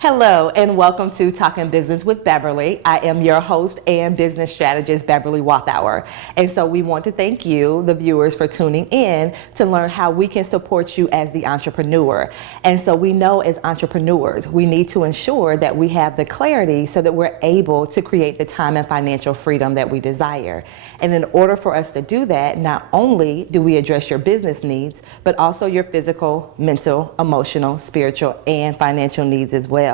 Hello and welcome to Talking Business with Beverly. I am your host and business strategist, Beverly Walthour. And so we want to thank you, the viewers, for tuning in to learn how we can support you as the entrepreneur. And so we know as entrepreneurs, we need to ensure that we have the clarity so that we're able to create the time and financial freedom that we desire. And in order for us to do that, not only do we address your business needs, but also your physical, mental, emotional, spiritual, and financial needs as well.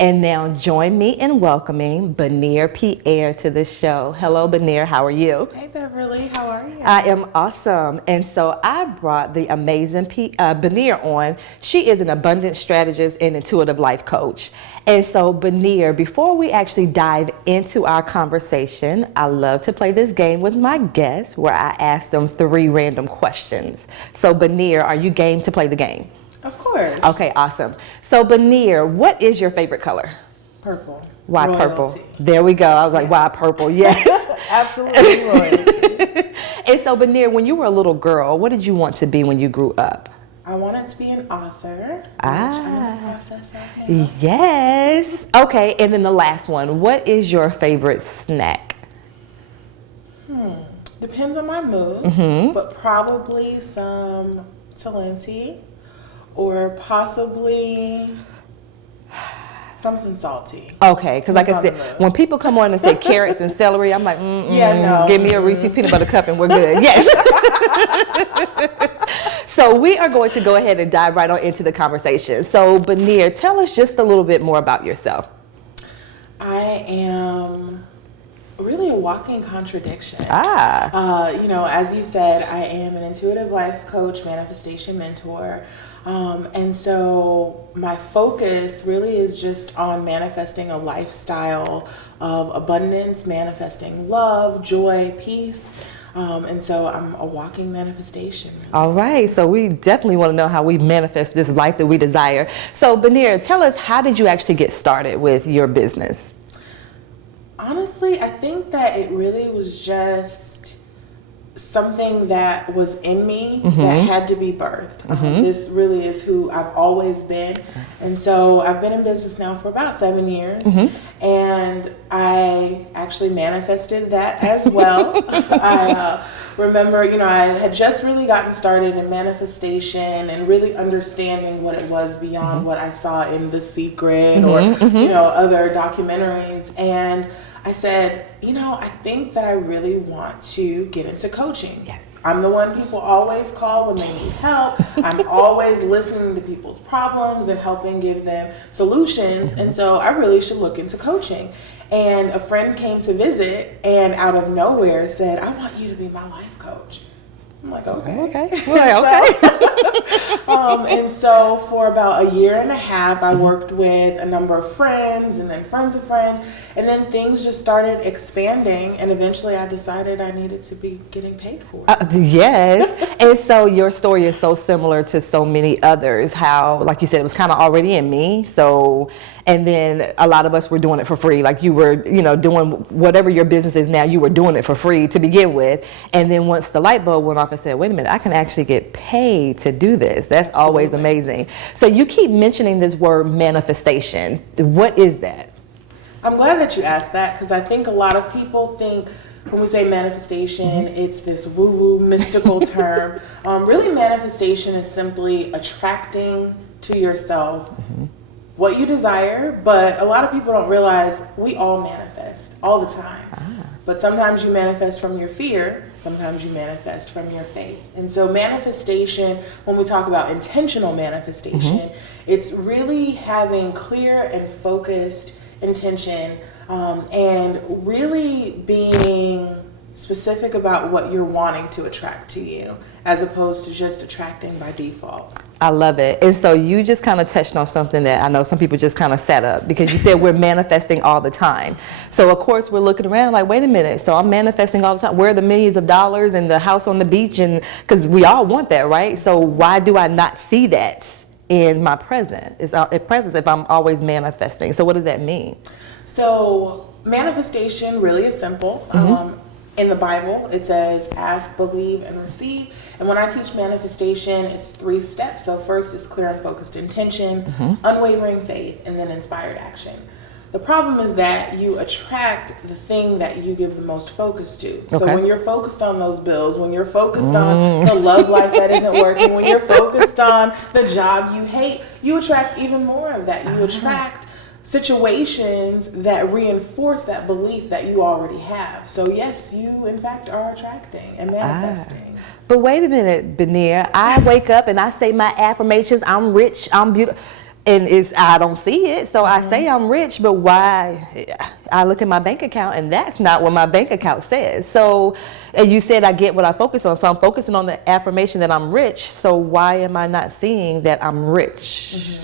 And now join me in welcoming Beneer Pierre to the show. Hello, Beneer. How are you? Hey, Beverly. How are you? I am awesome. And so I brought the amazing Beneer on. She is an abundance strategist and intuitive life coach. And so, Beneer, before we actually dive into our conversation, I love to play this game with my guests where I ask them 3 random questions. So, Beneer, are you game to play the game? Of course. Okay, awesome. So, Beneer, what is your favorite color? Purple. Why Royalty. purple? There we go. I was like, why purple? Yes. Absolutely royalty. And so, Beneer, when you were a little girl, what did you want to be when you grew up? I wanted to be an author, which I'm in the process of now. Yes. Okay, and then the last one. What is your favorite snack? Depends on my mood, but probably some Talenti or possibly something salty. Okay, because like I said, when people come on and say carrots and celery, I'm like, Yeah, no. Give me a Reese's peanut butter cup and we're good. Yes. So we are going to go ahead and dive right on into the conversation. So Beneer, tell us just a little bit more about yourself. I am really a walking contradiction. As you said, I am an intuitive life coach, manifestation mentor. And so my focus really is just on manifesting a lifestyle of abundance, manifesting love, joy, peace. And so I'm a walking manifestation. All right. So we definitely want to know how we manifest this life that we desire. So Beneer, tell us, how did you actually get started with your business? Honestly, I think that it really was just something that was in me that had to be birthed. This really is who I've always been. And so I've been in business now for about 7 years. And I actually manifested that as well. I remember, I had just really gotten started in manifestation and really understanding what it was beyond what I saw in The Secret or, other documentaries. And I said, I think that I really want to get into coaching. Yes. I'm the one people always call when they need help. I'm always listening to people's problems and helping give them solutions. And so I really should look into coaching. And a friend came to visit and out of nowhere said, I want you to be my life coach. I'm like, okay. And so for about 1.5 years, I worked with a number of friends and then friends of friends. And then things just started expanding. And eventually I decided I needed to be getting paid for it. Yes. And so your story is so similar to so many others, how, like you said, it was kind of already in me. So, and then a lot of us were doing it for free. Like you were, doing whatever your business is now, you were doing it for free to begin with. And then once the light bulb went off and said, wait a minute, I can actually get paid to do this. That's always amazing. So you keep mentioning this word manifestation. What is that? I'm glad that you asked that because I think a lot of people think when we say manifestation, it's this woo-woo mystical term. Really, manifestation is simply attracting to yourself what you desire, but a lot of people don't realize we all manifest all the time. But sometimes you manifest from your fear, sometimes you manifest from your faith. And so manifestation, when we talk about intentional manifestation, it's really having clear and focused intention and really being specific about what you're wanting to attract to you as opposed to just attracting by default. I love it. And so you just kind of touched on something that I know some people just kind of set up, because you said we're manifesting all the time. So of course we're looking around like, wait a minute, so I'm manifesting all the time. Where are the millions of dollars and the house on the beach? And because we all want that, right? So why do I not see that in my present? It's presence if I'm always manifesting. So what does that mean? So manifestation really is simple. in the Bible, it says ask, believe, and receive. And when I teach manifestation, it's 3 steps. So first is clear and focused intention, unwavering faith, and then inspired action. The problem is that you attract the thing that you give the most focus to. So when you're focused on those bills, when you're focused on the love life that isn't working, when you're focused on the job you hate, you attract even more of that. You attract situations that reinforce that belief that you already have. So yes, you in fact are attracting and manifesting. But wait a minute, Beneer. I wake up and I say my affirmations. I'm rich. I'm beautiful. And I don't see it, so I say I'm rich, but why? I look at my bank account, and that's not what my bank account says. So, and you said I get what I focus on, so I'm focusing on the affirmation that I'm rich, so why am I not seeing that I'm rich?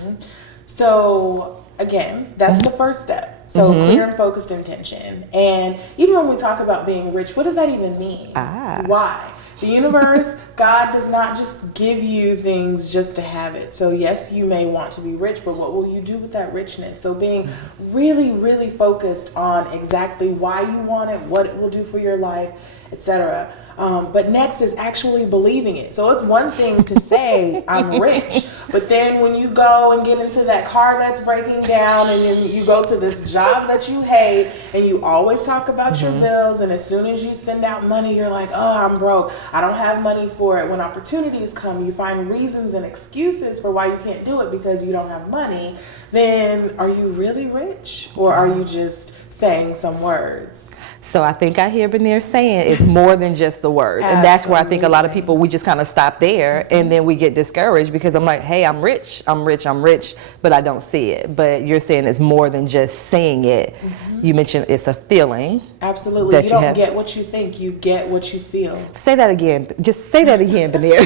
So, again, that's the first step. So clear and focused intention. And even when we talk about being rich, what does that even mean? Why? The universe, God does not just give you things just to have it. So yes, you may want to be rich, but what will you do with that richness? So being really, really focused on exactly why you want it, what it will do for your life, etc. But next is actually believing it. So it's one thing to say I'm rich, but then when you go and get into that car that's breaking down, and then you go to this job that you hate, and you always talk about your bills, and as soon as you send out money, you're like, oh, I'm broke. I don't have money for it. When opportunities come, you find reasons and excuses for why you can't do it because you don't have money. Then are you really rich, or are you just saying some words? So I think I hear Beneer saying it's more than just the words. And that's where I think a lot of people, we just kind of stop there, and then we get discouraged because I'm like, hey, I'm rich, but I don't see it. But you're saying it's more than just saying it. You mentioned it's a feeling. Absolutely. You don't get what you think, you get what you feel. Say that again. Just say that again, Beneer.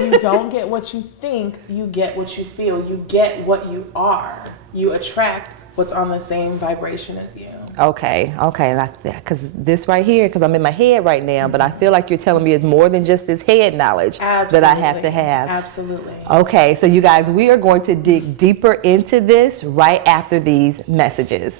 You don't get what you think, you get what you feel. You get what you are. You attract what's on the same vibration as you. Okay, because this right here, because I'm in my head right now, but I feel like you're telling me it's more than just this head knowledge that I have to have. Absolutely. Okay, so you guys, we are going to dig deeper into this right after these messages.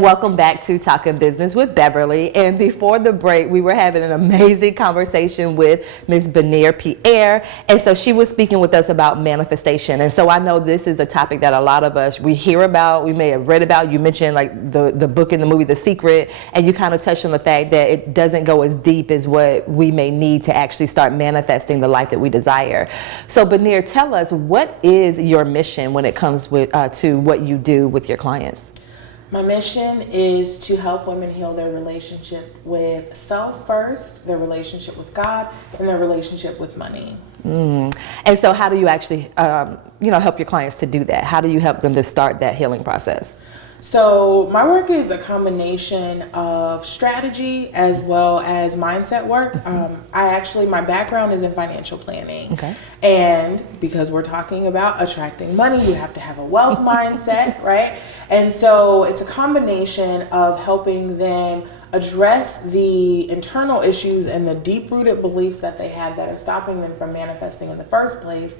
Welcome back to Talking Business with Beverly. And before the break, we were having an amazing conversation with Ms. Beneer Pierre. And so she was speaking with us about manifestation. And so I know this is a topic that a lot of us, we hear about, we may have read about. You mentioned like the book and the movie, The Secret, and you kind of touched on the fact that it doesn't go as deep as what we may need to actually start manifesting the life that we desire. So Beneer, tell us, what is your mission when it comes to what you do with your clients? My mission is to help women heal their relationship with self first, their relationship with God, and their relationship with money. And so how do you actually help your clients to do that? How do you help them to start that healing process? So my work is a combination of strategy as well as mindset work. My background is in financial planning. Okay. And because we're talking about attracting money, you have to have a wealth mindset, right? And so it's a combination of helping them address the internal issues and the deep-rooted beliefs that they have that are stopping them from manifesting in the first place.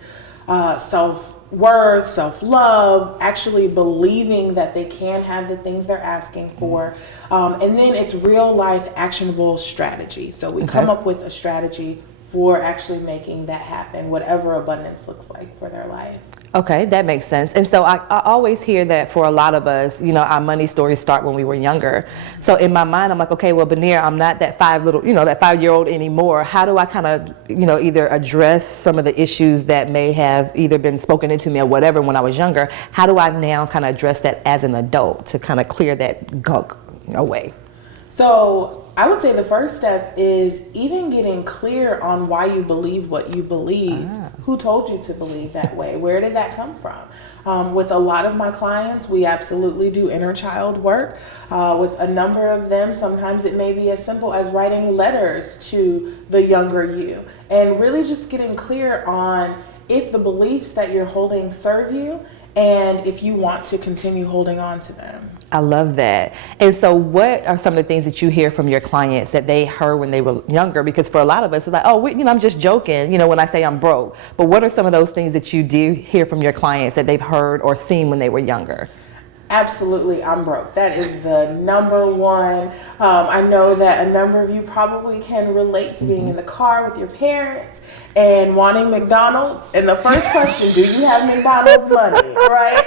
Self-worth, self-love, actually believing that they can have the things they're asking for. And then it's real-life actionable strategy. So we come up with a strategy for actually making that happen, whatever abundance looks like for their life. Okay, that makes sense. And so I always hear that for a lot of us, our money stories start when we were younger. So in my mind, I'm like, okay, well, Beneer, I'm not that 5-year-old anymore. How do I kind of, either address some of the issues that may have either been spoken into me or whatever when I was younger? How do I now kind of address that as an adult to kind of clear that gunk away? So I would say the first step is even getting clear on why you believe what you believe. Who told you to believe that way? Where did that come from? With a lot of my clients, we absolutely do inner child work. With a number of them, sometimes it may be as simple as writing letters to the younger you and really just getting clear on if the beliefs that you're holding serve you and if you want to continue holding on to them. I love that. And so what are some of the things that you hear from your clients that they heard when they were younger? Because for a lot of us, it's like, oh, I'm just joking, when I say I'm broke. But what are some of those things that you do hear from your clients that they've heard or seen when they were younger? Absolutely, I'm broke. That is the number one. I know that a number of you probably can relate to being in the car with your parents and wanting McDonald's. And the first question, do you have McDonald's money, right?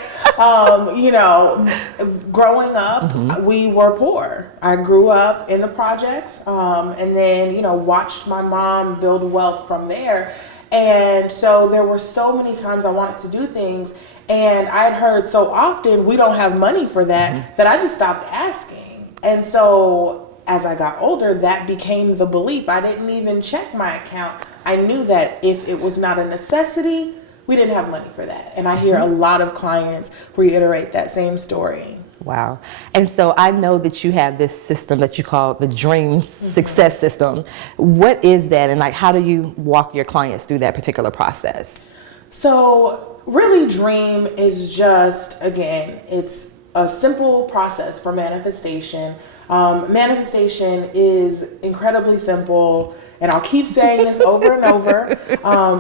Growing up, we were poor. I grew up in the projects and then, watched my mom build wealth from there. And so there were so many times I wanted to do things, and I'd heard so often, we don't have money for that, that I just stopped asking. And so as I got older, that became the belief. I didn't even check my account. I knew that if it was not a necessity, we didn't have money for that. And I hear a lot of clients reiterate that same story. Wow. And so I know that you have this system that you call the Dream Success System. What is that, and how do you walk your clients through that particular process? So really, Dream is just, again, it's a simple process for manifestation. Manifestation is incredibly simple, and I'll keep saying this over and over.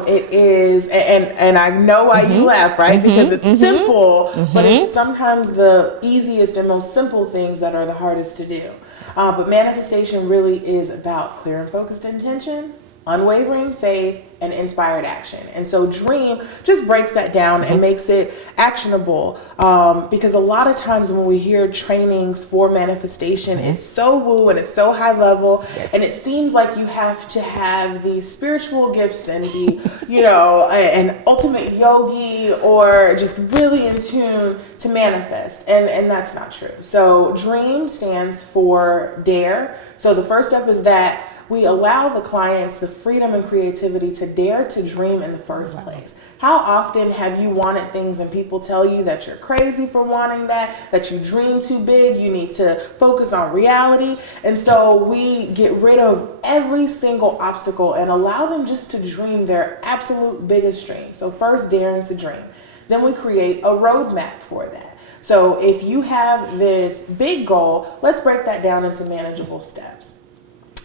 It is, and I know why you laugh, right? Because it's simple, but it's sometimes the easiest and most simple things that are the hardest to do. But manifestation really is about clear and focused intention, unwavering faith, and inspired action. And so Dream just breaks that down and makes it actionable, because a lot of times when we hear trainings for manifestation, it's so woo and it's so high level, and it seems like you have to have these spiritual gifts and be, an ultimate yogi or just really in tune to manifest, and that's not true. So Dream stands for dare. So the first step is that we allow the clients the freedom and creativity to dare to dream in the first place. How often have you wanted things and people tell you that you're crazy for wanting that you dream too big, you need to focus on reality? And so we get rid of every single obstacle and allow them just to dream their absolute biggest dream. So first, daring to dream. Then we create a roadmap for that. So if you have this big goal, let's break that down into manageable steps.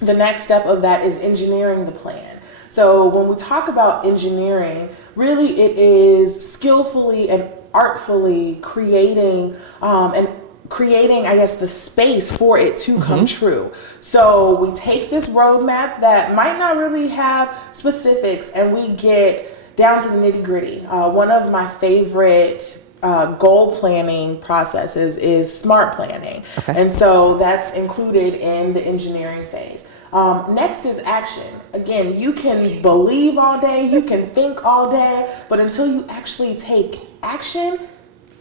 The next step of that is engineering the plan. So when we talk about engineering, really it is skillfully and artfully creating the space for it to come true. So we take this roadmap that might not really have specifics, and we get down to the nitty gritty. One of my favorite goal planning processes is SMART planning. And so that's included in the engineering phase. Next is action. Again, you can believe all day, you can think all day, but until you actually take action,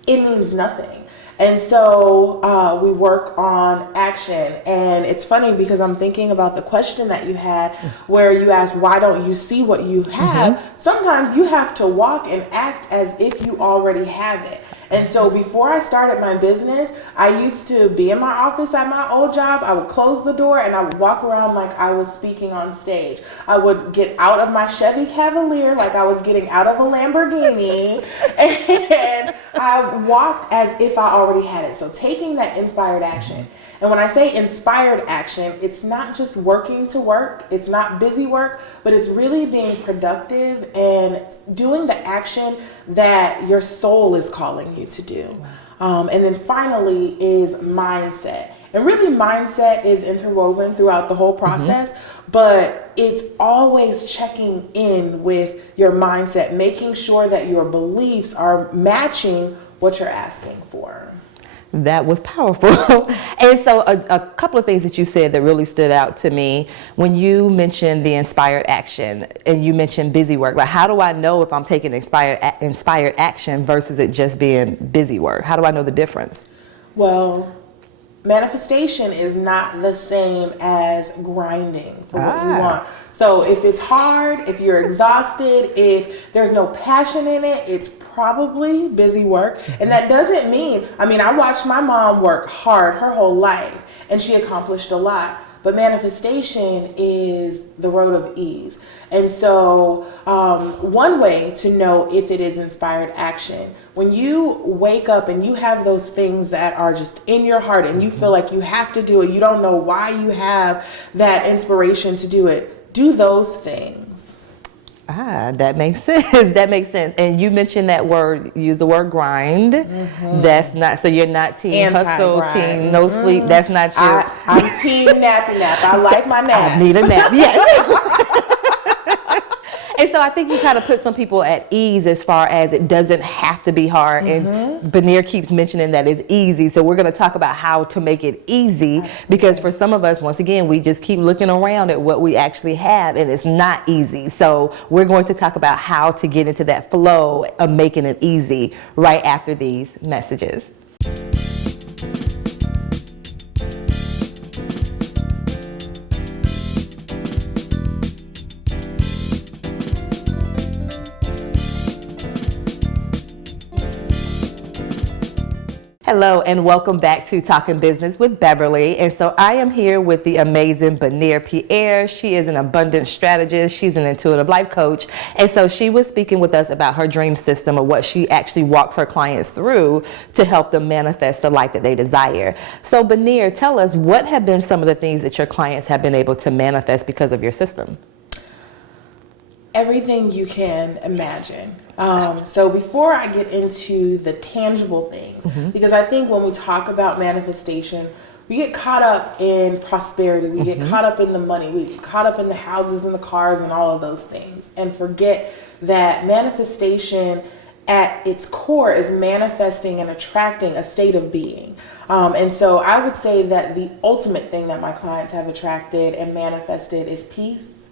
it means nothing. And so we work on action. And it's funny because I'm thinking about the question that you had where you asked, why don't you see what you have? Sometimes you have to walk and act as if you already have it. And so before I started my business, I used to be in my office at my old job. I would close the door and I would walk around like I was speaking on stage. I would get out of my Chevy Cavalier like I was getting out of a Lamborghini, and I walked as if I already had it. So taking that inspired action. And when I say inspired action, it's not just working to work, it's not busy work, but it's really being productive and doing the action that your soul is calling you to do. And then finally is mindset. And really mindset is interwoven throughout the whole process, but it's always checking in with your mindset, making sure that your beliefs are matching what you're asking for. That was powerful. And so a couple of things that you said that really stood out to me when you mentioned the inspired action and you mentioned busy work. Like, how do I know if I'm taking inspired action versus it just being busy work? How do I know the difference? Well, manifestation is not the same as grinding for what you want. So if it's hard, if you're exhausted, if there's no passion in it, it's probably busy work. And that doesn't mean, I watched my mom work hard her whole life and she accomplished a lot. But manifestation is the road of ease. And so one way to know if it is inspired action, when you wake up and you have those things that are just in your heart and you feel like you have to do it, you don't know why you have that inspiration to do it, do those things. That makes sense. That makes sense. And you mentioned that word, use the word grind. That's not, so you're not team hustle, team no sleep. That's not you. I'm team nappy nap. I like my naps. I need a nap, yes. And so I think you kind of put some people at ease as far as it doesn't have to be hard. And Beneer keeps mentioning that it's easy. So we're going to talk about how to make it easy, because for some of us, once again, we just keep looking around at what we actually have and it's not easy. So we're going to talk about how to get into that flow of making it easy right after these messages. Hello and welcome back to Talking Business with Beverly. And so I am here with the amazing Beneer Pierre. She is an abundance strategist. She's an intuitive life coach. And so she was speaking with us about her dream system of what she actually walks her clients through to help them manifest the life that they desire. So Beneer, tell us, what have been some of the things that your clients have been able to manifest because of your system? Everything you can imagine. So before I get into the tangible things, because I think when we talk about manifestation, we get caught up in prosperity, we get caught up in the money, we get caught up in the houses and the cars and all of those things, and forget that manifestation at its core is manifesting and attracting a state of being. And so I would say that the ultimate thing that my clients have attracted and manifested is peace,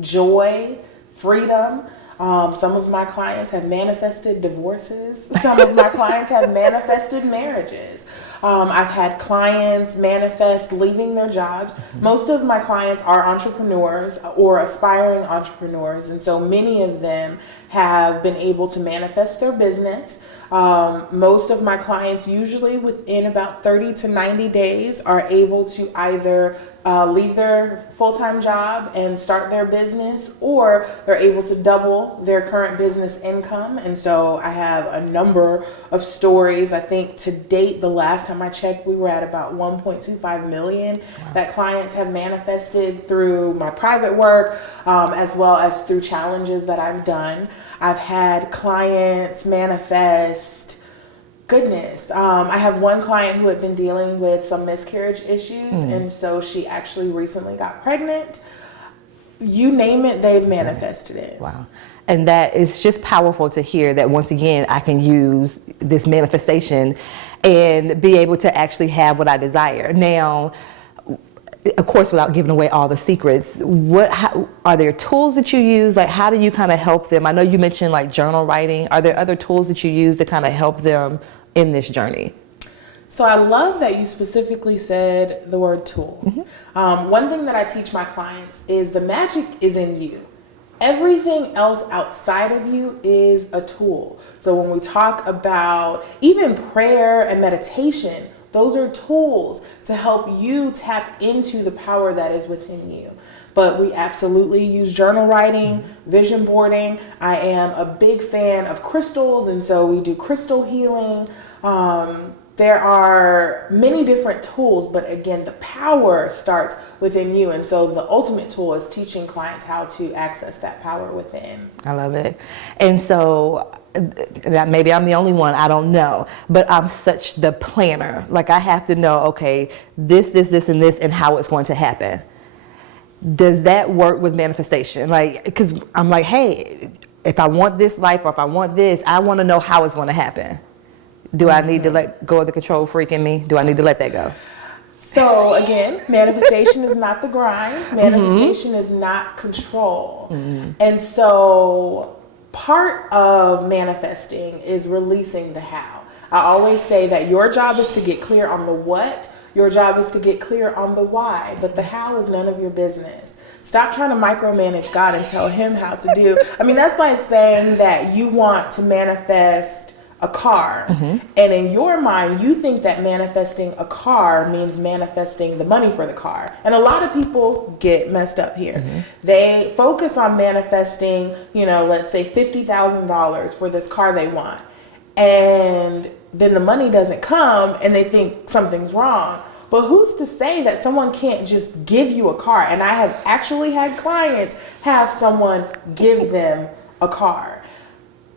joy, freedom. Some of my clients have manifested divorces. Some of my clients have manifested marriages. I've had clients manifest leaving their jobs. Most of my clients are entrepreneurs or aspiring entrepreneurs, and so many of them have been able to manifest their business. Most of my clients, usually within about 30 to 90 days, are able to either leave their full-time job and start their business, or they're able to double their current business income. And so I have a number of stories. I think to date, the last time I checked, we were at about 1.25 million that clients have manifested through my private work, as well as through challenges that I've done. I've had clients manifest goodness. I have one client who had been dealing with some miscarriage issues, and so she actually recently got pregnant. You name it, they've manifested it. Wow. And that is just powerful to hear that once again, I can use this manifestation and be able to actually have what I desire. Now, of course, without giving away all the secrets, how, are there tools that you use? Like, how do you kind of help them? I know you mentioned like journal writing. Are there other tools that you use to kind of help them in this journey? So I love that you specifically said the word tool. One thing that I teach my clients is the magic is in you. Everything else outside of you is a tool. So when we talk about even prayer and meditation, those are tools to help you tap into the power that is within you. But we absolutely use journal writing, vision boarding. I am a big fan of crystals, and so we do crystal healing. There are many different tools, but again, the power starts within you. And so the ultimate tool is teaching clients how to access that power within. I love it. And so that maybe I'm the only one, I don't know, but I'm such the planner. Like, I have to know, okay, this, and this, and how it's going to happen. Does that work with manifestation? Like, because I'm like, hey, if I want this life or if I want this, I want to know how it's going to happen. Do I need to let go of the control freak in me? Do I need to let that go? So again, manifestation is not the grind. Manifestation is not control. And so part of manifesting is releasing the how. I always say that your job is to get clear on the what. Your job is to get clear on the why, but the how is none of your business. Stop trying to micromanage God and tell him how to do. I mean, that's like saying that you want to manifest a car. And in your mind, you think that manifesting a car means manifesting the money for the car. And a lot of people get messed up here. They focus on manifesting, let's say $50,000 for this car they want. And then the money doesn't come and they think something's wrong. But who's to say that someone can't just give you a car? And I have actually had clients have someone give them a car.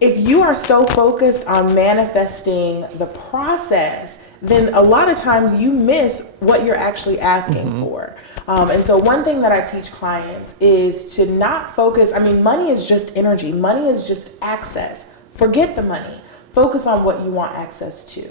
If you are so focused on manifesting the process, then a lot of times you miss what you're actually asking for. And so one thing that I teach clients is to not focus. Money is just energy. Money is just access. Forget the money. Focus on what you want access to.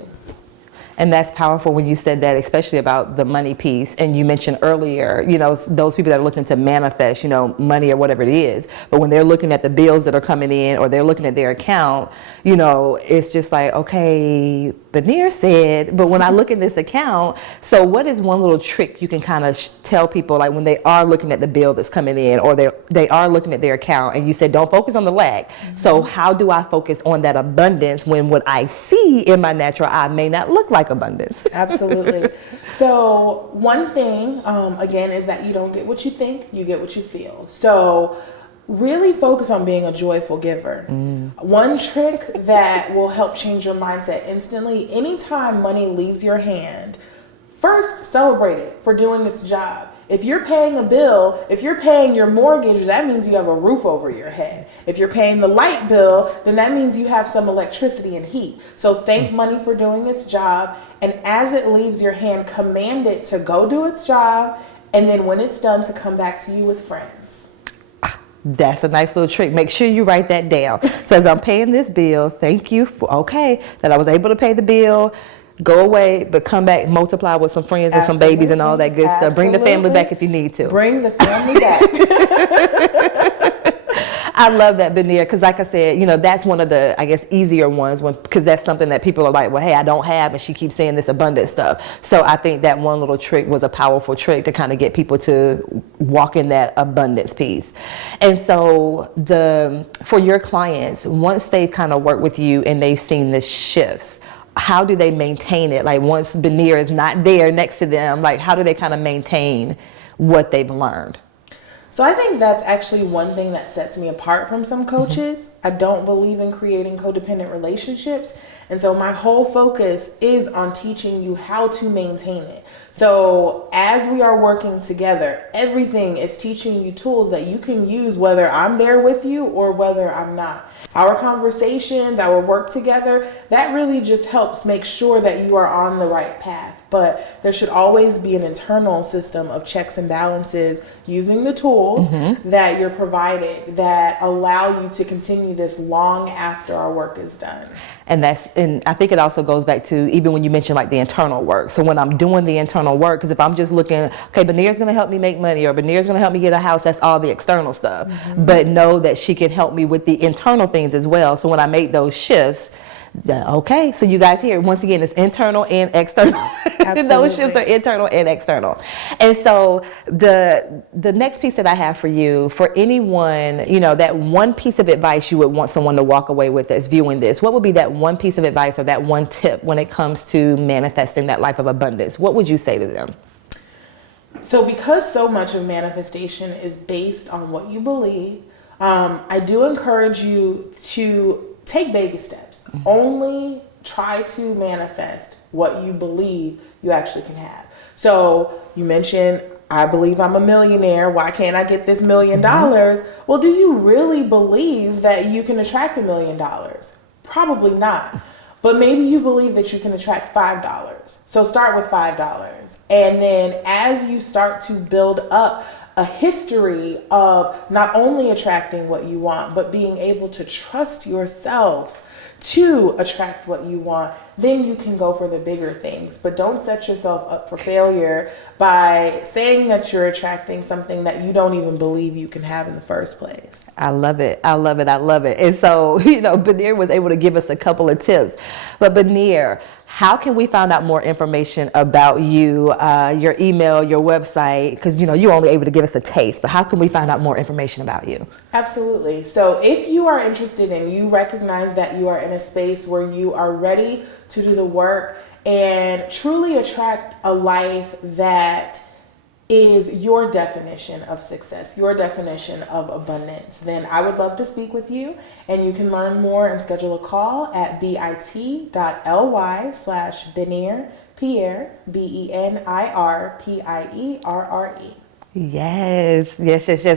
And that's powerful when you said that, especially about the money piece. And you mentioned earlier, those people that are looking to manifest, money or whatever it is. But when they're looking at the bills that are coming in or they're looking at their account, it's just like, okay, Beneer said, but when I look at this account, so what is one little trick you can kind of tell people, like when they are looking at the bill that's coming in or they are looking at their account, and you said, don't focus on the lack. So how do I focus on that abundance when what I see in my natural eye may not look like abundance? Absolutely. So one thing, again, is that you don't get what you think, you get what you feel. So really focus on being a joyful giver. One trick that will help change your mindset instantly, anytime money leaves your hand, first celebrate it for doing its job. If you're paying a bill, if you're paying your mortgage, that means you have a roof over your head. If you're paying the light bill, then that means you have some electricity and heat. So thank money for doing its job. And as it leaves your hand, command it to go do its job. And then when it's done, to come back to you with friends. That's a nice little trick. Make sure you write that down. So as I'm paying this bill, thank you for, that I was able to pay the bill. Go away, but come back, multiply with some friends and some babies and all that good stuff. Bring the family back if you need to. Bring the family back. I love that, Beneer, because like I said, that's one of the, I guess, easier ones because that's something that people are like, well, hey, I don't have, and she keeps saying this abundant stuff. So I think that one little trick was a powerful trick to kind of get people to walk in that abundance piece. And so for your clients, once they've kind of worked with you and they've seen the shifts, how do they maintain it? Like once Beneer is not there next to them, like how do they kind of maintain what they've learned? So I think that's actually one thing that sets me apart from some coaches. I don't believe in creating codependent relationships. And so my whole focus is on teaching you how to maintain it. So as we are working together, everything is teaching you tools that you can use whether I'm there with you or whether I'm not. Our conversations, our work together, that really just helps make sure that you are on the right path. But there should always be an internal system of checks and balances using the tools that you're provided that allow you to continue this long after our work is done. And I think it also goes back to even when you mentioned like the internal work. So when I'm doing the internal work, because if I'm just looking, okay, Beneer's going to help me make money or Beneer's going to help me get a house, that's all the external stuff. But know that she can help me with the internal things as well. So when I make those shifts, okay, so you guys hear, once again, it's internal and external. Those shifts are internal and external. And so the next piece that I have for you, for anyone, that one piece of advice you would want someone to walk away with that's viewing this, what would be that one piece of advice or that one tip when it comes to manifesting that life of abundance? What would you say to them? So because so much of manifestation is based on what you believe, I do encourage you to take baby steps. Only try to manifest what you believe you actually can have. So you mentioned, I believe I'm a millionaire. Why can't I get this $1 million? Well, do you really believe that you can attract $1 million? Probably not. But maybe you believe that you can attract $5. So start with $5. And then as you start to build up a history of not only attracting what you want, but being able to trust yourself to attract what you want, then you can go for the bigger things. But don't set yourself up for failure by saying that you're attracting something that you don't even believe you can have in the first place. I love it. I love it. I love it. And so, Beneer was able to give us a couple of tips. But Beneer, how can we find out more information about you, your email, your website? Because you're only able to give us a taste, but how can we find out more information about you? Absolutely. So if you are interested and you recognize that you are in a space where you are ready to do the work and truly attract a life that is your definition of success, your definition of abundance, then I would love to speak with you, and you can learn more and schedule a call at bit.ly/Benir Pierre, BENIRPIERRE. Yes.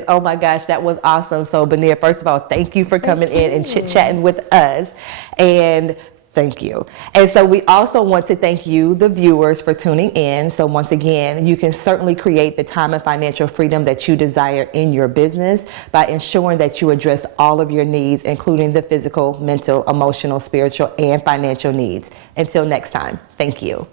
Oh my gosh, that was awesome. So Benir, first of all, thank you for coming in and chit-chatting with us. And thank you. And so we also want to thank you, the viewers, for tuning in. So once again, you can certainly create the time and financial freedom that you desire in your business by ensuring that you address all of your needs, including the physical, mental, emotional, spiritual, and financial needs. Until next time, thank you.